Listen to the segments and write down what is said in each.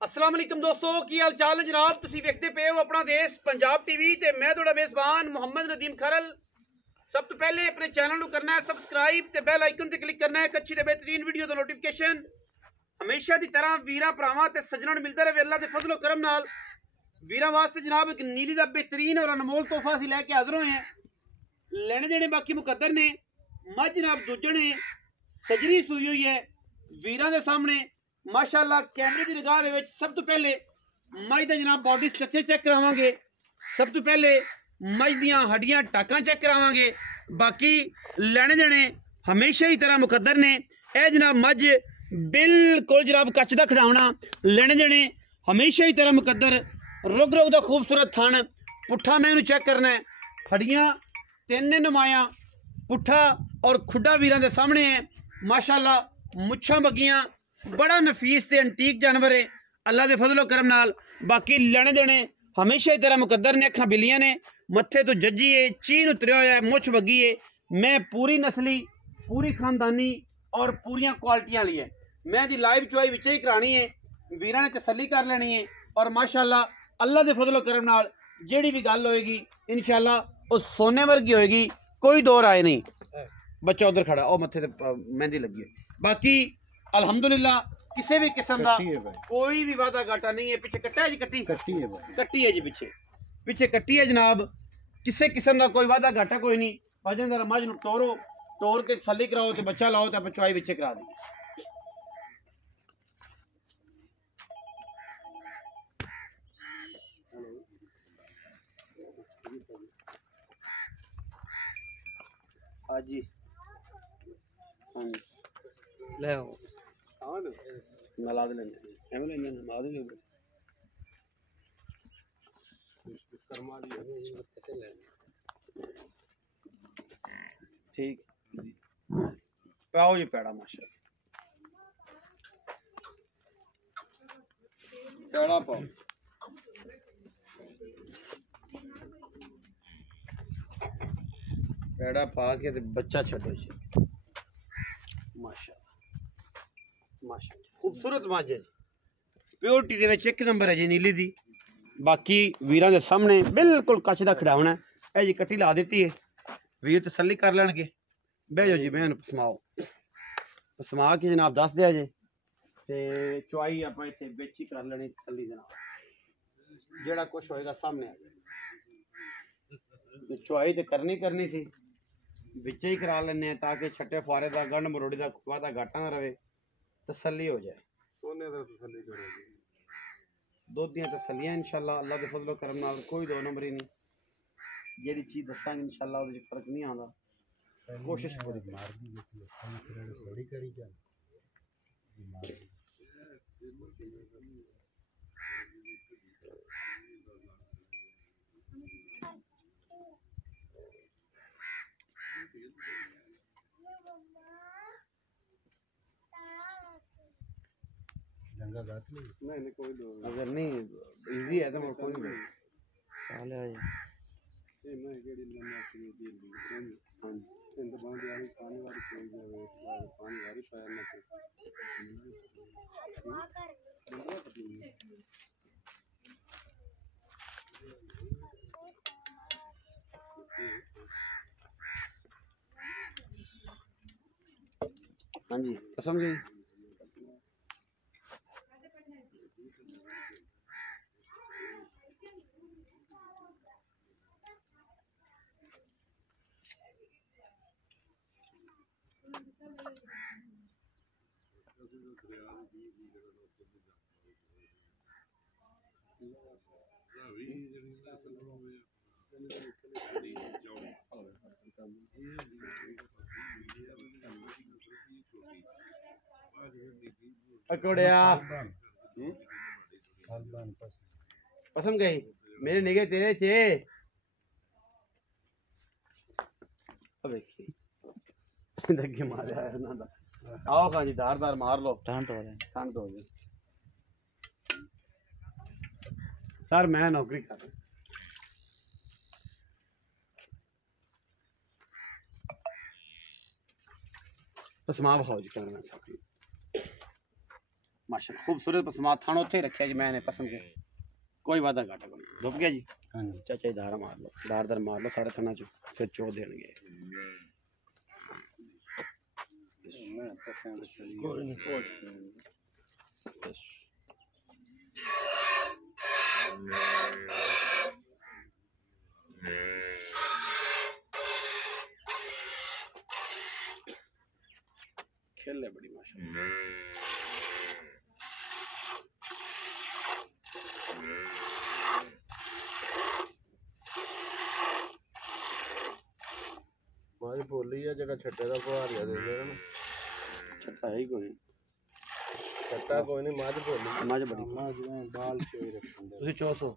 अस्सलाम वालेकुम दोस्तों की हाल चाल है जनाब। तुसी वेखते पे हो अपना देश पंजाब टीवी ते मैं थोड़ा मेजबान मोहम्मद नदीम खरल। सब तो पहले अपने चैनल को करना है सब्सक्राइब ते बेल आइकन ते क्लिक करना है। अच्छी ते बेहतरीन वीडियो दा नोटिफिकेशन हमेशा की तरह वीरां भरावां ते सज्जनां नूं मिलदा रहे। अल्लाह दे फजलो करम नाल वीरां वास्ते जनाब एक नीली दा बेहतरीन और अनमोल तोहफा असीं लैके हाज़र होए हैं। लेने देने बाकी मुकद्दर ने। मझ जनाब दुज्जण ने सजरी सूई हुई है वीरां दे सामने माशाअल्लाह। कैमरे की निगाह दे विच सब तो पहले मझ दा जनाब बॉडी स्ट्रक्चर चेक करावांगे। सब तो पहले मझ दियां हड्डियां टाकां चेक करावांगे। बाकी लैने देने हमेशा ही तरह मुकद्दर ने। यह जनाब मझ बिल्कुल जनाब कच्च दा खिडावना। लेने देने हमेशा ही तरह मुकद्दर। रुग रुग दा खूबसूरत थन। पुट्ठा मैं इहनूं चेक करना है। हड्डियां तिन नुमाया पुट्ठा और खुड्डा वीरां दे सामने है माशाअल्लाह। मुच्छां बगियां बड़ा नफीस ते एंटीक जानवर है अल्लाह के फजलो करम नाल। बाकी लेने देने हमेशा ही तरह मुकद्दर ने। अखां बिलियां ने मत्थे तो जज्जी है चीन उतरिया होया है मुछ बगी है। मैं पूरी नस्ली पूरी खानदानी और पूरियां क्वालिटियां ली है। मैं दी लाइव चुआई विच ही करानी है। वीरां ने तसल्ली कर लेनी है और माशाअल्लाह अल्लाह के फजलो करम नाल जेड़ी भी गल होएगी इंशाअल्लाह वो सोने वर्गी होएगी। कोई दो राय नहीं। बच्चा उधर खड़ा ओ मत्थे ते मेहंदी लगी है। बाकी अल्हम्दुलिल्लाह किसी भी किस्म का कोई भी वादा घाटा नहीं है। पीछे कट्टा है जी कट्टी है जी पीछे कट्टी है जनाब। किसी किस्म का कोई वादा घाटा कोई नहीं। भजन जरा मझ तोड़ो तोड़ के तसल्ली कराओ तो बच्चा लाओ तो चुआई विच करा दी। हाँ जी ले आओ नला दे लेंगे एवं लेंगे नला दे लेंगे ठीक पाओ जी पेड़ा माशा पेड़ा पाओ। पेड़ा पा के ते बच्चा छड्डो जी माशा माशा खूबसूरत मझ है। प्योरिटी दे विच एक नंबर है जी नीली दी। बाकी वीरां दे सामने बिल्कुल कच्च दा खिडावना है जी। कट्टी ला दी है वीर तसल्ली कर लैणगे। बह जाओ जी बहन पसमाओ पसमा के जनाब दस दिया जे ते चुआई आपां इत्थे विच ही कर लैनी तसल्ली जनाब। जेड़ा कुछ होएगा सामने आ जाए। चुआई तो करनी सी विच ही करा लेने ताकि छट्टे फुआरे का गंढ मरोड़ी का वादा घाटा ना रहे तसल्ली हो जाए। सोने दा तसल्ली करो दुध दियां तसल्लियां इंशाअल्लाह अल्लाह के फजलो करम नाल कोई दो नंबर ही नहीं। जेड़ी चीज दसांगे इंशाअल्लाह ओदे फर्क नहीं आंदा। कोशिश पूरी नहीं कोई अगर नहीं इजी है तो कोई नहीं चल आ ये मैं जेडी मैंने अपनी दी हां इंद बांध यानी पानी वाली कोई जावे पानी वाली पाया ना हाँ जी कसम गई पकड़िया पसंद गई मेरे निगे तेरे चे देखिए मारे आओ खा जी धार मार लो ठंड हो गई सर मैं नौकरी कर तस्मा भाव जी करना माशाल्लाह खूबसूरत पसमात थाना उत्थे रखा जी मैंने पसंद के कोई वादा घाटा कोई धुप गया जी। हाँ जी चाचा धारा मार लो दार मार लो सारे थाना चो फिर चो देंगे। खेल है बड़ी माशाल्लाह। माज भोली है जरा छट्टे का फुहार दे दे ना छट्टा है ही कोई छट्टा कोई नहीं माज भोली माज बड़ी माज में बाल चोई रखते तुसी 400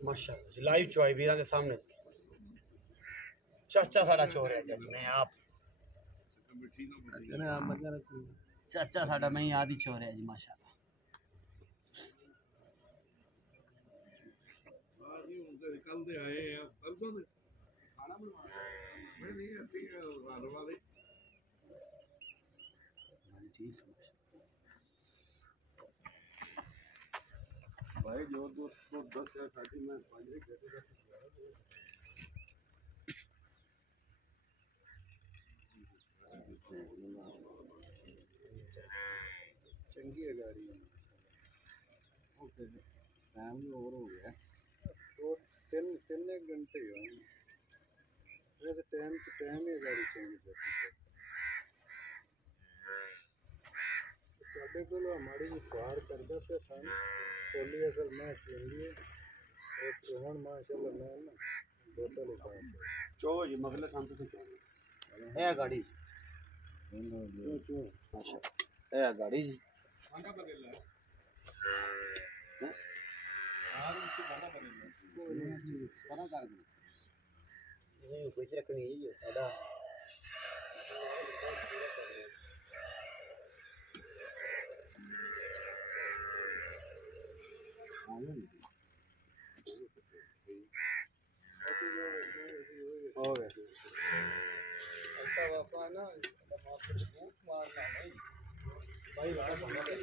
माशाल्लाह लाइव चोई वीरा के सामने चाचा साडा चोर है जी मैं आप चाचा साडा मैं आदि चोर है जी माशाल्लाह। कल दे आए हैं परसों दे खाना बनवाया नहीं अभी घर वाले ठीक भाई जो दोस्त को 10 या 60 में 5 कहते चंगी है गाड़ी ओके टाइम भी ओवर हो गया तो 3 घंटे ही हो वैसे टाइम ही गाड़ी चेंज करती है ਸਾਡੇ ਕੋਲ ਹਮਾਰੀ ਵੀ ਸਵਾਰ ਕਰਦਾ ਤੇ ਸਨ ਕੋਲੀ ਅਸਲ ਮੈਂ ਚੁੰਦੀ ਹੈ ਤੇ ਹੁਣ ਮਾਸ਼ਾਅੱਲਾ ਮੈਂ ਨਾ ਬੋਤਲ ਉਤਾਰ चो जी मगले थान तो चो है गाड़ी चो माशाल्लाह है गाड़ी जी आंगा बदल है यार उससे बड़ा बदल है करा कर दे ये कुछ रखनी है ये सादा हो गया ऐसा वापा ना भूख मारना नहीं भाई वहाँ बना दे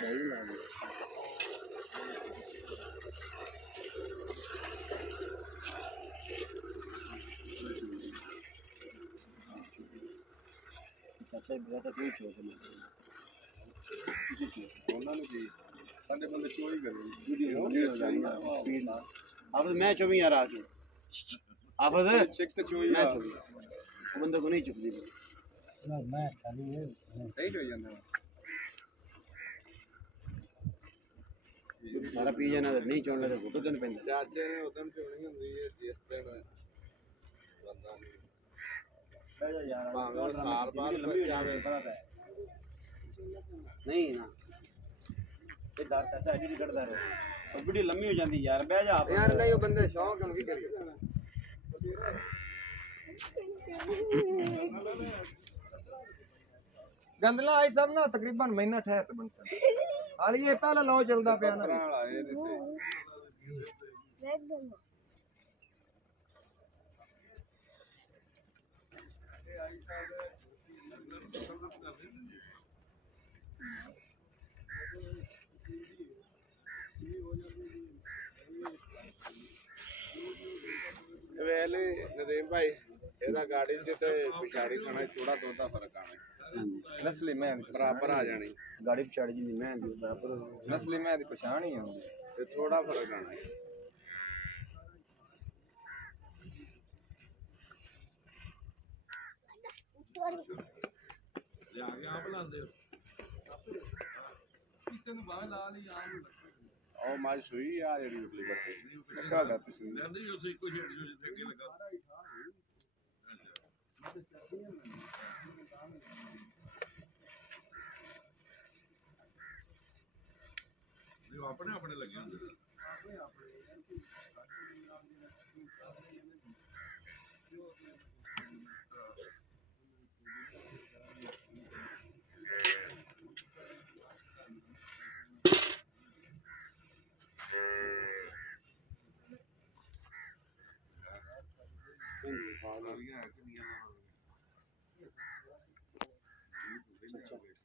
सही लगे चाचा मेरा तो कोई चोट नहीं ਉਹਨਾਂ ਨੂੰ ਕੀ ਸਾਡੇ ਬੰਦੇ ਚੋਰੀ ਕਰੇ वीडियो नहीं हो जाएगा स्पीड अब मैं चुप यार आके अब ਚੈੱਕ ਤੇ ਚੋਰੀ मैं चुप वो बंदे को नहीं चुप दी ਨਾ ਮੈਂ ਖਾਲੀ ਹੈ ਸਹੀ ਹੋ ਜਾਂਦਾ सारा पी जाना नहीं चोड़ने तो घुटो दिन पैंदा ਚਾਚੇ ਨੇ ਉਦੋਂ ਚੋਣੀ ਹੁੰਦੀ ਹੈ ਜਿਸ ਦਿਨ ਬੰਦਾ ਭਾਵੇਂ ਸਾਲ ਬਾਅਦ लंबी हो जावे नहीं ना ये दार चाचा अभी नहीं कटदा रहे और वीडियो लंबी हो जाती यार बह जा यार नहीं वो बंदे शौक हम की करिए गंदला आई सब ना तकरीबन महीना ठहर बन सकता हाल ये पहला लो चलदा पिया ना ਵੇਲੇ ਨਦੀਮ ਭਾਈ ਇਹਦਾ ਗਾੜੀ ਚ ਤੇ ਪਿਛਾੜੀ ਖਾਣਾ ਥੋੜਾ ਦੁੱਧ ਦਾ ਫਰਕ ਆਣਾ ਨਸਲੀ ਮੈਂ ਬਰਾਬਰ ਆ ਜਾਣੀ ਗਾੜੀ ਪਿਛਾੜੀ ਜਿੰਨੀ ਮੈਂ ਦੀ ਬਰਾਬਰ ਨਸਲੀ ਮੈਂ ਦੀ ਪਛਾਣ ਹੀ ਆਉਂਦੀ ਤੇ ਥੋੜਾ ਫਰਕ ਆਣਾ ਉਹ ਮਾਜ ਸੂਈ ਆ ਜਿਹੜੀ ਉਤਲੀ ਬੱਤੇ ਕਾਗਾ ਤੁਸੀਂ ਆਪਣੇ ਆਪਣੇ ਲੱਗੇ ਹੁੰਦੇ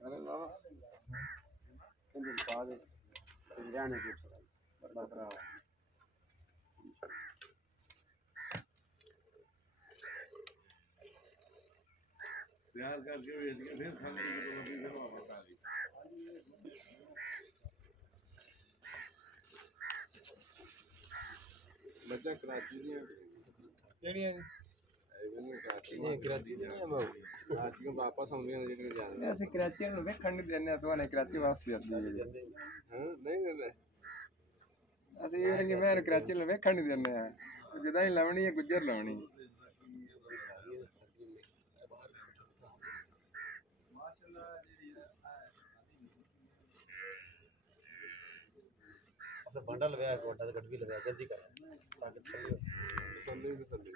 अरे बाबा जाने के बड़ा प्यार करके भेज के फिर खाने की तो फिर वापस आ गई बच्चा कराची में ਜਿਹੜੀਆਂ कराची में वापस आਉਂਦੀਆਂ ਜਿਹੜੀਆਂ ਜਾਂਦੀਆਂ ਅਸੀਂ ਕਰਾਚੀ ਨੂੰ ਵੇਖਣ ਨਹੀਂ ਦਿੰਦੇ ਤੁਹਾਨੂੰ ਕਰਾਚੀ ਵਾਪਸ ਜਾਂਦੀ ਹਾਂ ਨਹੀਂ ਦਿੰਦੇ ਅਸੀਂ ਇਹ ਕਿ ਮੈਂ ਕਰਾਚੀ ਨੂੰ ਵੇਖਣ ਨਹੀਂ ਦਿੰਦੇ ਆ ਜਦੋਂ ਹੀ ਲਾਉਣੀ ਹੈ ਗੁੱਜਰ ਲਾਉਣੀ अच्छा बंडा लगाया बंडा तो गड्डी लगाया जल्दी कर ताकि थल्ले भी थल्ले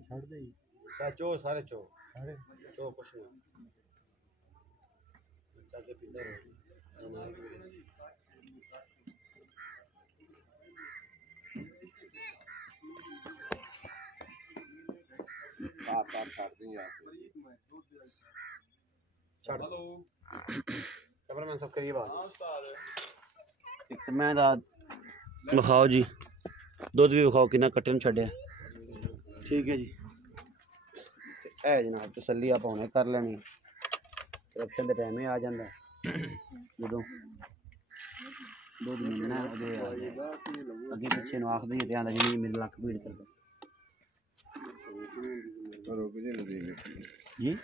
छाड़ दे चो सारे चो कुछ नहीं ताकि पिंडर बात करते हैं यार छाड़ कैमरामैन सब करिए बात एक मैं दा विखाओ जी दुध भी विखाओ कितना कट्टे ਨੂੰ ਛੱਡਿਆ ठीक है जी है जनाब तसल्ली आप हुणे कर लेनी करप्शन के टाइम ही आ जाता जो दुध मिलना अगे पिछे आख दी आंदा जी मेरे लक भीड़ कर जी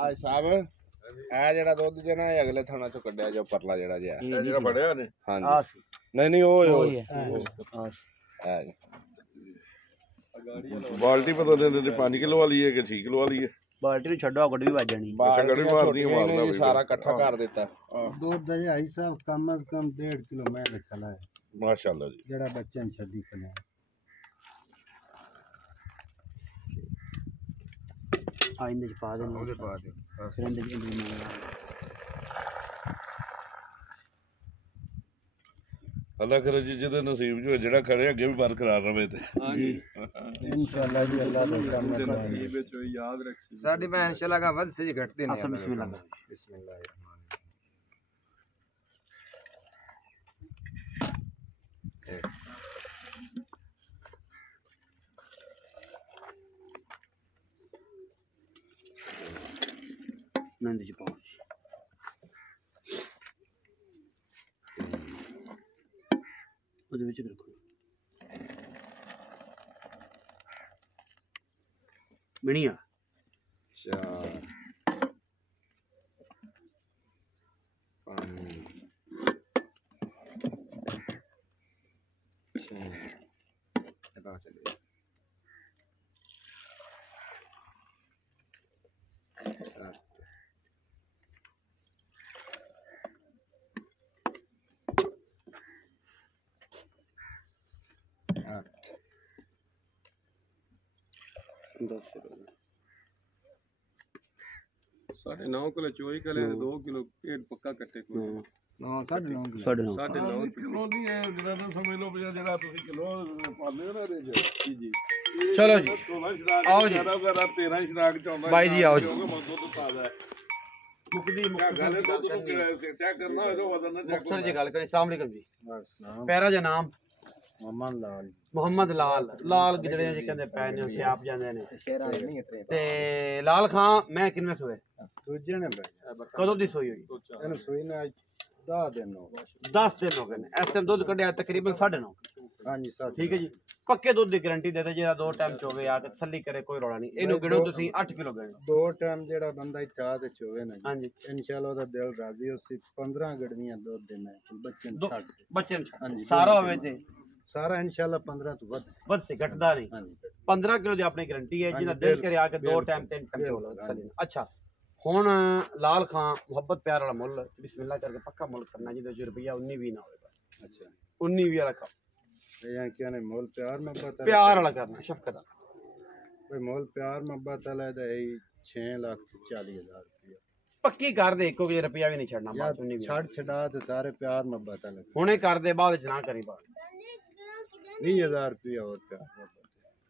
आज साहब ਇਹ ਜਿਹੜਾ ਦੁੱਧ ਜੇ ਨਾ ਅਗਲੇ ਥਾਣਾ ਚੋਂ ਕੱਢਿਆ ਜੋ ਪਰਲਾ ਜਿਹੜਾ ਜਿਹਾ ਜਿਹੜਾ ਫੜਿਆ ਨੇ ਹਾਂਜੀ ਨਹੀਂ ਨਹੀਂ ਉਹ ਹੈ ਬਾਲਟੀ ਪਤਾ ਨਹੀਂ 5 ਕਿਲੋ ਵਾਲੀ ਹੈ ਕਿ 6 ਕਿਲੋ ਵਾਲੀ ਹੈ ਬਾਲਟੀ ਨੂੰ ਛੱਡੋ ਗੱਡੀ ਵੀ ਵੱਜ ਜਾਣੀ ਅੱਛਾ ਗੱਡੀ ਮਾਰਦੀ ਮਾਰਦਾ ਵੀ ਸਾਰਾ ਇਕੱਠਾ ਕਰ ਦਿੱਤਾ दूध दही आई साहब कम अज कम 1.5 किलो मैं रखला है ਮਾਸ਼ਾਅੱਲਾ ਜੀ जड़ा बच्चे ने छड़ी कने आइंदे च पा देना ਉਹਦੇ ਪਾ ਦੇ फिर इंदे च इंदे ਅੱਲਾ ਕਰੇ ਜੀ ਜਿਹਦੇ ਨਸੀਬ ਜੋ ਜਿਹੜਾ ਖੜੇ ਅੱਗੇ ਵੀ ਬਰਕਰਾਰ ਰਵੇ ਤੇ इंशाल्लाह जी अल्लाह ने काम ਨਸੀਬ ਵਿੱਚ ਯਾਦ ਰੱਖੀ ਸਾਡੀ ਭੈਣ ਸ਼ਲਾਗਾ ਵੱਧ ਸੀ ਘਟਦੇ ਨੇ अच्छा बिस्मिल्लाह ਬਿਸਮਿਲ੍ਲਾਹ नंद जी पाओ ਉਹਦੇ ਵਿੱਚ ਰੱਖੋ ਬਣੀਆ 4 5 7 9.5 ਕਿਲੋ ਚੋਈ ਕਲੇ 2 ਕਿਲੋ ਢੇਡ ਪੱਕਾ ਕੱਟੇ ਕੋਈ 9.5 ਕਿਲੋ 9.5 ਕਿਲੋ ਨਹੀਂ ਹੈ ਜਿਹੜਾ ਤਾਂ ਸਮਝ ਲਓ ਵੀ ਜਿਹੜਾ ਤੁਸੀਂ ਕਿਲੋ ਪਾਉਂਦੇ ਹੋ ਨਾ ਇਹਦੇ ਚ ਜੀ ਚਲੋ ਜੀ 16 ਸ਼ਰਾਕ ਆਓ ਜੀ। ਜ਼ਿਆਦਾ ਵਗੈਰਾ 13 ਸ਼ਰਾਕ ਚ ਆਉਂਦਾ ਬਾਈ ਜੀ ਆਓ ਜੀ। ਕਿਉਂਕਿ ਦੁੱਧ ਤਾਜ਼ਾ ਹੈ ਮੁਕਦੀ ਗੱਲ ਦੁੱਧ ਨੂੰ ਚੈੱਕ ਕਰਨਾ ਇਹਦਾ ਵਜ਼ਨ ਨਾ ਚੈੱਕ ਮੁਖਤਰ ਜੀ ਗੱਲ ਕਰੀ ਸਲਾਮ ਅਲੈਕਮ ਜੀ नाम ਪੈਰਾ ਦਾ ਨਾਮ मोहम्मद लाल ਮੁਹੰਮਦ ਲਾਲ ਗਿਜੜੇ ਜੀ ਕਹਿੰਦੇ ਪੈ ਨੇ ਉੱਥੇ ਆਪ ਜਾਂਦੇ ਨੇ ਤੇ ਲਾਲ ਖਾਂ ਮੈਂ ਕਿੰਨੇ ਸੋਏ दूजे ने भेजा ਕਦੋਂ ਦੀ ਸੋਈ ਹੋਈ ਇਹਨੂੰ ਸੂਈ ਨੇ ਅੱਜ 10 ਦਿਨ ਹੋ ਗਏ 10 ਦਿਨ ਹੋ ਗਏ ਨੇ ਇਸ ਟਾਈਮ ਦੁੱਧ ਕੱਢਿਆ ਤਕਰੀਬਨ 9.5 ਹਾਂਜੀ ਸਰ ਠੀਕ ਹੈ ਜੀ ਪੱਕੇ ਦੁੱਧ ਦੀ ਗਾਰੰਟੀ ਦੇ ਦੇ ਜਿਹੜਾ 2 ਟਾਈਮ ਚੋਵੇ ਆ ਕੇ ਤਸੱਲੀ ਕਰੇ ਕੋਈ ਰੌਲਾ ਨਹੀਂ ਇਹਨੂੰ ਗਿਣੋ ਤੁਸੀਂ 8 ਕਿਲੋ ਗਿਣੋ 2 ਟਾਈਮ ਜਿਹੜਾ ਬੰਦਾ ਚਾਹ ਤੇ ਚੋਵੇ ਨਾ ਜੀ ਹਾਂਜੀ ਇਨਸ਼ਾਅੱਲਾ ਉਹਦਾ ਦਿਲ ਰਾਜ਼ੀ ਉਸੇ 15 ਗੜਵੀਆਂ ਦੁੱਧ ਦੇਣਾ ਹੈ ਬੱਚੇ ਨੂੰ ਛੱਡ ਕੇ। ਬੱਚੇ ਨੂੰ ਹਾਂਜੀ, ਸਾਰਾ ਹੋਵੇ ਤੇ ਸਾਰਾ ਇਨਸ਼ਾਅੱਲਾ 15 ਤੋਂ ਵੱਧ ਵੱਧ ਸੇ ਘਟਦਾ ਨਹੀਂ ਹਾਂਜੀ 15 ਕਿਲੋ ਦੀ ਆਪਣੀ ਗਾਰੰਟੀ ਹੈ ਜਿਹਦਾ ਦਿਲ ਕਰੇ ਆ ਕੇ 2 ਟਾਈਮ 3 ਟਾਈਮ ਚੋਲੋ ਤਸੱਲੀ। ਅੱਛਾ ਹੁਣ ਲਾਲ ਖਾਂ ਮੁਹੱਬਤ ਪਿਆਰ ਵਾਲਾ ਮੁੱਲ ਬਿਸਮਿਲ੍ਲਾ ਕਰਕੇ ਪੱਕਾ ਮੁੱਲ ਕਰਨਾ ਜਿਹਦੇ ਚ ਰੁਪਈਆ 19 20 ਨਾ ਹੋਵੇਗਾ ਅੱਛਾ 19 20 ਵਾਲਾ ਕੰਮ ਇਹ ਕੀ ਨੇ ਮੋਲ ਪਿਆਰ ਮੁਹੱਬਤ ਪਿਆਰ ਵਾਲਾ ਕਰਨਾ ਸ਼ਫਕਤ ਦਾ ਕੋਈ ਮੋਲ ਪਿਆਰ ਮੁਹੱਬਤ ਵਾਲਾ ਦਾ ਇਹ 6,40,000 ਰੁਪਇਆ ਪੱਕੀ ਕਰ ਦੇ ਇੱਕੋ ਵੀ ਰੁਪਈਆ ਵੀ ਨਹੀਂ ਛੱਡਣਾ ਯਾਰ ਬਾਅਦ 19 ਛੱਡ ਛਡਾ ਤੇ ਸਾਰੇ ਪਿਆਰ ਮੁਹੱਬਤ ਵਾਲੇ ਹੁਣੇ ਕਰ ਦੇ ਬਾਅਦ ਚ ਨਾ ਕਰੀ ਬਾਅਦ 20,000 ਰੁਪਇਆ ਹੋਰ ਪਿਆਰ ਮੁਹੱਬਤ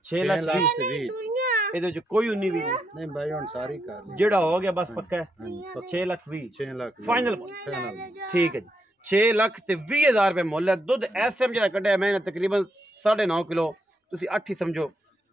6 ਲੱਖ ਲੱਖ ਵੀਹ। ਤੇ 20 ਇਹਦੇ ਚ ਕੋਈ 19 20 ਨਹੀਂ ਨਹੀਂ ਭਾਈ ਹੁਣ ਸਾਰੀ ਕਰ ਲਈ ਜਿਹੜਾ ਹੋ ਗਿਆ ਬਸ ਪੱਕਾ ਹੈ ਹਾਂਜੀ ਤਾਂ 6 ਲੱਖ 20 6 ਲੱਖ ਫਾਈਨਲ ਫਾਈਨਲ ਠੀਕ ਹੈ ਜੀ 6 ਲੱਖ ਤੇ 20,000 ਰੁਪਏ ਮੁੱਲ ਹੈ ਦੁੱਧ ਇਸ ਟਾਈਮ ਜਿਹੜਾ ਕੱਢਿਆ ਮੈਂ ਤਕਰੀਬਨ 9.5 ਕਿਲੋ ਤੁਸੀਂ 8 ਹੀ ਸਮਝੋ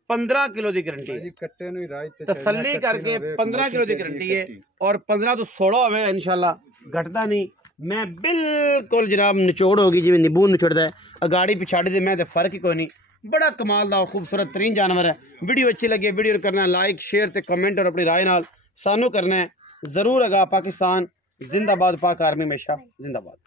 15 ਕਿਲੋ ਦੀ ਗਾਰੰਟੀ ਹੈ ਜੀ ਕੱਟੇ ਨੂੰ ਹੀ ਰਾਜ ਤੇ ਤਸੱਲੀ ਕਰਕੇ 15 ਕਿਲੋ ਦੀ ਗਾਰੰਟੀ ਹੈ ਔਰ 15 ਤੋਂ 16 ਹੋਵੇ ਇਨਸ਼ਾਅੱਲਾ ਘਟਦਾ ਨਹੀਂ ਮੈਂ ਬਿਲਕੁਲ ਜਨਾਬ ਨਿਚੋੜ ਹੋ ਗਈ ਜਿਵੇਂ ਨਿੰਬੂ ਨਿਚੋੜਦਾ ਹੈ ਅਗਾੜੀ ਪਿਛਾੜੀ ਦੇ ਮੈਂ ਤੇ ਫਰਕ ਹੀ ਕੋਈ ਨਹੀਂ बड़ा कमाल दा और खूबसूरत तरीन जानवर है वीडियो अच्छी लगी वीडियो करना लाइक शेयर ते कमेंट और अपनी राय नाल सानू करना है जरूर अगा पाकिस्तान जिंदाबाद पाक आर्मी हमेशा जिंदाबाद।